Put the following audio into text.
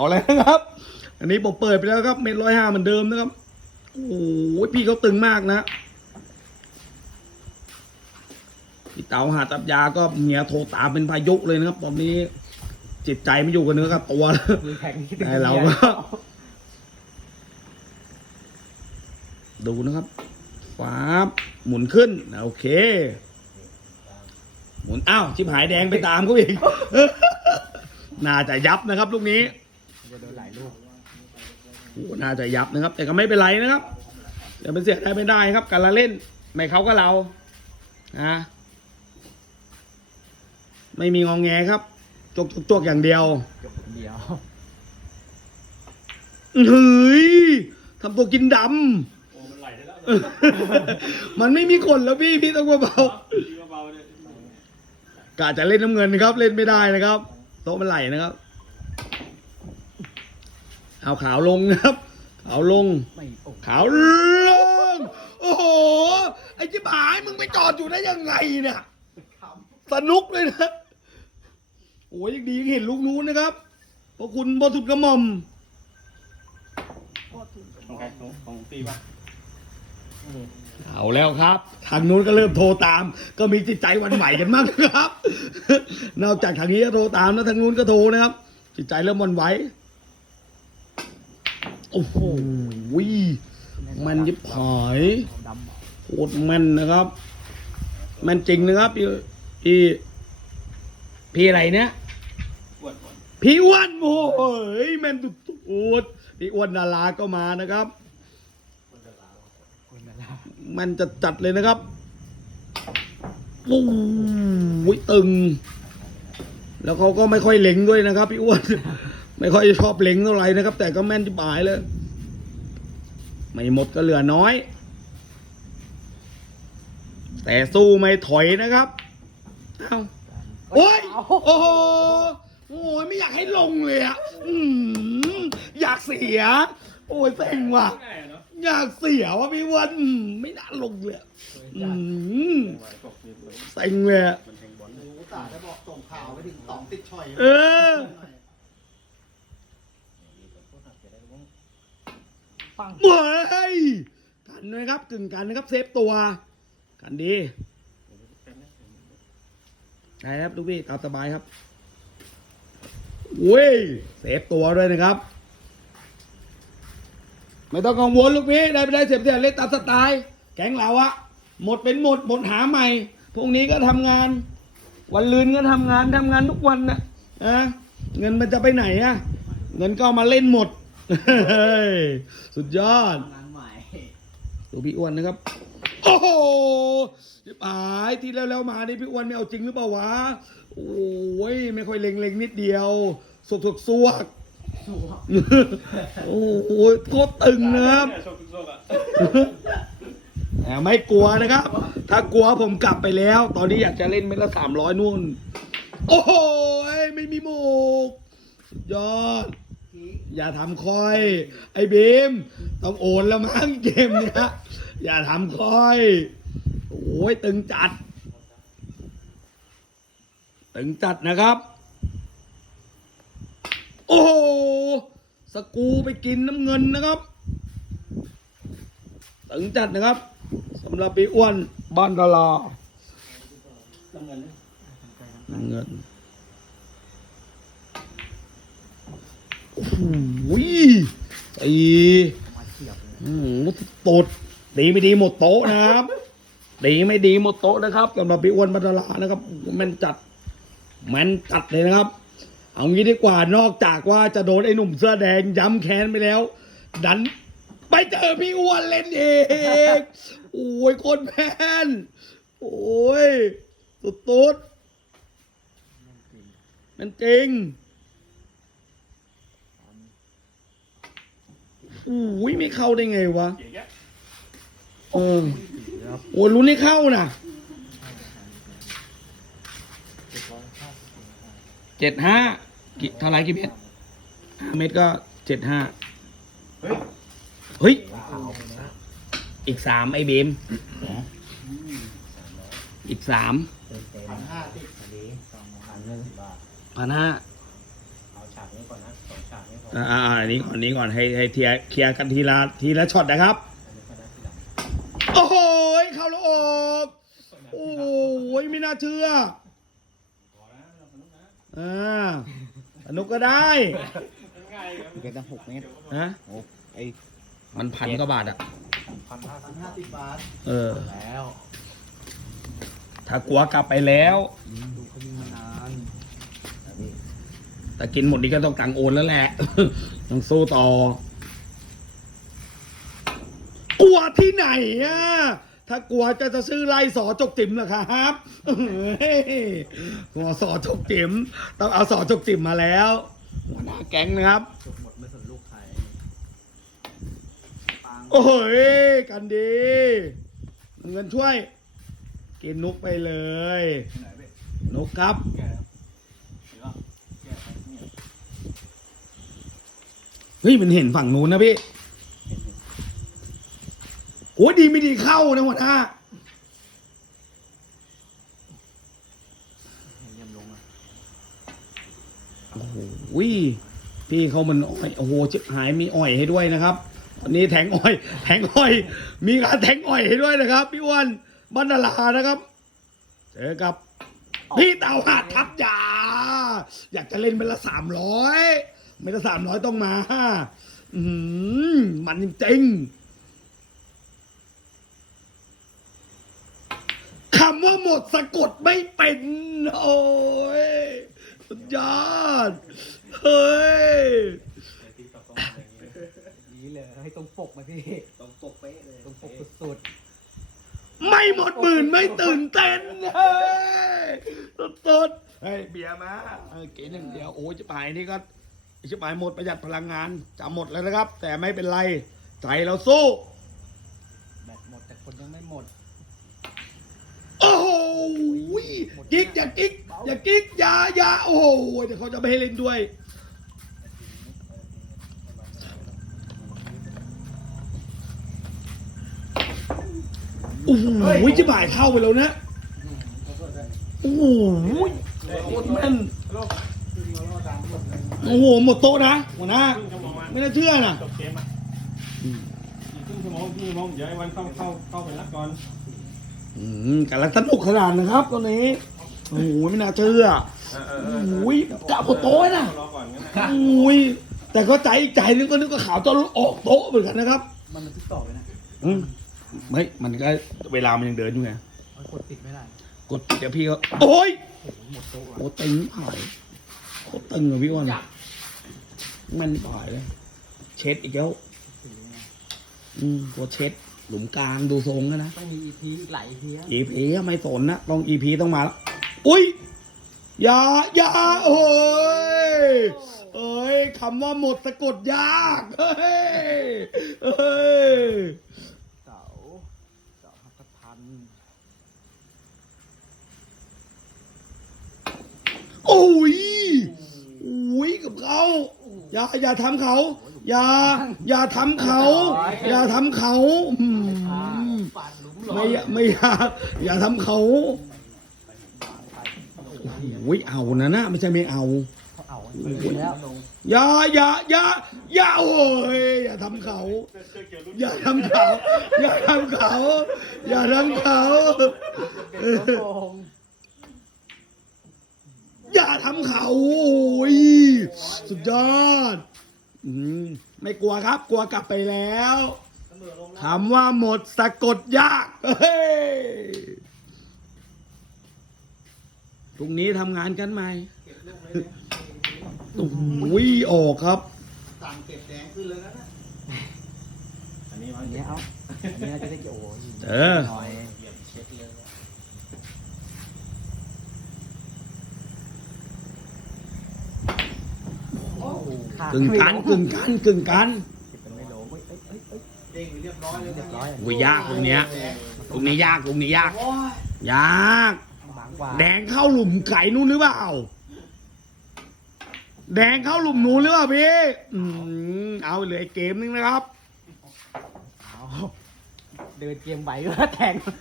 เอาเลยนะครับ อันนี้ผมเปิดไปแล้วครับเม็ดร้อยห้าเหมือนเดิมนะครับ โอ้โหพี่เขาตึงมากนะพี่เต๋าหาตับยาก็เมียโทรตามเป็นพายุเลยนะครับ ตอนนี้จิตใจไม่อยู่กับเนื้อกับตัวแล้วมือแข็งที่แต่เราก็ดูนะครับฟ้าบหมุนขึ้น โอเค หมุนอ้าวชิบหายแดงไปตามเขาอีก น่าจะยับนะครับลูกนี้จะโดนห ลายลูกโอ้น่าจะยับนะครับ แต่ก็ไม่เป็นไรนะครับเดี๋ยวเป็นเสียได้ไม่ได้ครับ การละเล่นไม่เขาก็เรานะไม่มีงองแงครับจกจกจกอย่างเดียวจบคนเดียวเฮ้ยทำตัวกินดำโอ้มันไหลได้แล้วมันไม่มีคนแล้วพี่พี่ต้องเบาดีเบาๆเนี่ยๆกะจะเล่นน้ำเงินนะครับ เล่นไม่ได้นะครับโต๊ะมันไหลนะครับ เอาขาวลงนะครับ ขาวลง ไม่โอ้ขาวลง โอ้โห ไอ้จิบหายมึงไปจอดอยู่ได้ยังไงเนี่ยสนุกเลยนะโอ้ยยังดียังเห็นลูกนู้นนะครับเพราะคุณบอสุดกระหม่อมของใครของของตีป่ะเอาแล้วครับ ทางนู้นก็เริ่มโทรตาม ก็มีจิตใจหวันไหวกันมากนะครับ นอกจากทางนี้จะโทรตามแล้วทางนู้นก็โทรนะครับ จิตใจเริ่มหวันไหว โอ้โหมันยิบหายเอาดำเหรอโคตรม่นนะครับม่นจริงนะครับพี่พี่พี่อะไรเนี่ยพี่อ้วนโอ้ยแม่นสุดๆพี่อ้วนดาราก็มานะครับ มันจะจัดเลยนะครับโอ้ยตึง แล้วเขาก็ไม่ค่อยเล็งด้วยนะครับ พี่อ้วน ไม่ค่อยชอบเล็งเท่าไหร่นะครับ แต่ก็แม่นที่ปลายเลย ไม่หมดก็เหลือน้อย แต่สู้ไม่ถอยนะครับเอ้าโอ้ยโอ้โหโอ้ยไม่อยากให้ลงเลยอะอืมอยากเสีย โอ้ยเซ็งว่ะง่ายอะเนาะอยากเสียว่ะพี่อ้วันอืมไม่น่าลงเลยอะอืมจังหวะตกนี่มันเซ็งเลยอะ มันแทงบอลอุตส่าห์จะบอกส่งข่าวไปถึงสองติดช่อย เออ ปังเฮ้ยกันนะครับกึ่งกันนะครับเซฟตัวกันดีใช่ครับลูกพี่ตามสบายครับเว้ยเซฟตัวด้วยนะครับ ไม่ต้องกังวลลูกพี่ได้ไปได้เสียบเสียเล่นตามสไตล์แก๊งเราอะหมดเป็นหมดหมดหาใหม่พรุ่งนี้ก็ทำงาน วันลืนก็ทำงานทำงานทุกวันนะอะเงินมันจะไปไหนอะเงินก็มาเล่นหมด เฮ้ยสุดยอด งานใหม่ดูพี่อ้วนนะครับ โอ้โหจิบหายที่แล้วแล้วๆมานี่พี่อ้วนไม่เอาจริงหรือเปล่าวะ โอ้ยไม่ค่อยเล็งเล็งๆนิดเดียวสวกสวกสวกโอ้โหโคตรตึงนะครับเนี่ยโชคทุกโชคอะแต่ไม่กลัวนะครับ ถ้ากลัวผมกลับไปแล้ว ตอนนี้อยากจะเล่นเม็ดละสามร้อยนู่น โอ้โห ไม่มีหมูกสุดยอด อย่าทำคอย ไอ้บีมต้องโอนแล้วมั้งเกมเนี้ยอย่าทำคอย โอ้ยตึงจัด ตึงจัดนะครับ โอ้โหสกูไปกินน้ำเงินนะครับ ตึงจัดนะครับสำหรับปีอ้วนบ้านดาราน้ำเงิน เนี่ยน้ำเงินโอ้โหตีมาเฉียบเลยอืมตดดีไม่ดีหมดโต๊ะนะครับดีไม่ดีหมดโต๊ะนะครับสำหรับพี่อ้วนบัตลานะครับแมันจัดแมันจัดเลยนะครับ เอางี้ดีกว่านอกจากว่าจะโดนไอ้หนุ่มเสื้อแดงย้ำแค้นไปแล้ว ดันไปเจอพี่อ้วนเล่นเองโอ้ยคนแพนโอ้ยสุดตุดมันจริง อ้ยไม่เข้าได้ไงวะเก๋แยะเออโอ้ยลุ้นให้เข้านะเจ็ดห้ากี่เท่าไหรกี่เมตรห้าเมตรก็เจ็ดห้าเฮ้ยเฮ้ยขาวไปนะอีกสามไอ้บีมอีกสามเต็มเต็มพันห้าติดอันนี้สองพันหนึ่งบา ทพันห้าเอาชากนี้ก่อนนะสองฉากนี้พออ่าอ่าอันนี้ก่อนอันนี้ก่อนให้ให้เคลียร์เคลียร์กันทีละทีละช็อตนะครับ อันนี้ก็ได้ทีหลังโอ้โหเข้าแล้วออกโอ้โหไม่น่าเชื่อพอแล้วไม่ต้องสนุกนะอ่าสนุกก็ได้ง่ายครับเก็บตั้งหกเมตรฮะโอ้ไอ้มันพันกว่าบาทอะ พันห้าพัสินบห้าสิบบาทเออ แล้ว ถ้ากลัวกลับไปแล้ว ดูเขายิงมานาน แต่กินหมดนี้ก็ต้องตังโอนแล้วแหละ ต้องสู้ต่อ กลัวที่ไหนอะ ถ้ากลัวจะจะซื้อไล่สอจกจิ๋มเหรอครับเฮ้ยกลัวสอจกจิ๋มต้องเอาสอจกจิ๋มมาแล้วหัวหน้าแก๊งนะครับจบหมดไม่สนลูกใครปังโอ้ยกันดีเงินช่วย กินนุกไปเลย ไหนเว้ยนุกครับ แก่หรือว่าแก่ไปเนี่ย เฮ้ยมันเห็นฝั่งนู้นนะพี่โอ้ดีไม่ดีเข้านะหัวหน้าโอ้โหพี่เขามันอ้อยโอ้โหชิบหายมีอ้อยให้ด้วยนะครับวันนี้แทงอ้อย แทงอ้อย มีการแทงอ้อยให้ด้วยนะครับ พี่อ้วนบรรดาลานะครับ เจอกับ พี่เต่าหาดทับยา อยากจะเล่นเป็นละสามร้อย ไม่ละสามร้อยต้องมาอืมมันจริงๆคำว่าหมดสะกดไม่เป็น โอ้ยสุดยอด เฮ้ยในติ๊กต็อกต้องมาอย่างนี้ดีเลยให้ตรงปกมาพี่ตรงปกเป๊ะเลยตรงปกสุดไม่หมดหมื่นไม่ตื่นเต้นเฮ้ยสุดๆเฮ้ยเบียร์มาเออเก๋หนึ่งเดียวโอ้ยจะไปนี่ก็ จะไปหมดประหยัดพลังงานจะหมดแล้วนะครับ แต่ไม่เป็นไร ใจเราสู้ๆแบตหมดแต่คนยังไม่หมด โอ้โหกิ๊กอย่ากิ๊กอย่ากิ๊กอย่าอย่าโอ้โหเดี๋ยวเขาจะไม่ให้เล่นด้วยโอ้โหจะบ่ายเข้าไปแล้วนะโอ้โหโคตรแม่น โอ้โหหมดโต๊ะนะหัวหน้าครึ่งชั่วโมงอะไม่น่าเชื่อนะจบเกมอะอีกครึ่งชั่วโมงครึ่งชั่วโมงเดี๋ยวไอ้วันเข้าเข้าเข้าไปรับก่อนอืมกำลังสนุกขนาดนะครับตอนนี้โอ้โหไม่น่าเชื่อเออเอโอ้อโหกะหมดโต๊ะนะ รอก่อนงั้นนะโอ้ยแต่ก็ใจอีกใจนึงก็นึกว่าข่าวจะออกโต๊ะเหมือนกันนะครับ มันมันติดต่อไปนะอืมไม่มันก็เวลามันยังเดินอยู่ไงมันกดติดไม่ได้ กดเดี๋ยวพี่ก็โอ้ยโอ้โหหมดโต๊ะโอ้ตึงผ่ายโคตรตึงอะพี่อ้วันมันผ่ายเลย เช็ดอีกแล้ว อืมตัวเช็ด หลุมกลางดูทรงนะนะต้องมีอีพีอีกหลายอีพีอะอีพีไม่สนนะต้องอีพีต้องมาแล้วอุ้ยอย่าอย่าโอ้ยเอ้ยคำว่าหมดสะกดยากเฮ้ยเอ้ย เสาเสาหักพัน โอ้ยอุ้ยกับเขา อย่าอย่าทำเขา อย่า อย่าทำเขา อย่าทำเขาอืมปาดหลุมหรอไม่ไม่อย่าอย่าทำเขาโอ้ยเอานะนะไม่ใช่ไม่เอาเขาเอาไปแล้วอย่าอย่าอย่าอย่าโอ้ยอย่าทำเขา อย่าทำเขา อย่าทำเขา อย่าทำเขาเด็กโกงอย่า ทำเขาโอ้ยสุดยอดอืมไม่กลัวครับ กลัวกลับไปแล้วถามว่าหมดสะกดยากเฮ้ยพรุ่งนี้ทำงานกันไหมโอ้ยออกครับสั่งเก็บแดงขึ้นเลยนะนะอันนี้อัมันนนี้เอาอันนี้น่าจะได้โอ้ยเออ หน่อย เหยียบเช็ดเลย ขาดกึ่งกันกึ่งกันกึ่งกันเก็บเป็นไม่โลเอ้ยเอ้ยเอ้ยเอ้ยเด้งไปเรียบร้อยเลยเรียบร้อยโอ้ยยากตรงเนี้ยตรงนี้ยากตรงนี้ยากโอ้ยยากบางกว่าแดงเข้าหลุมไก่นู่นหรือเปล่าแดงเข้าหลุมนู้นหรือเปล่าพี่อืมเอาเหลืออีกเกมนึงนะครับเอาเดินเกมไหวก็แทง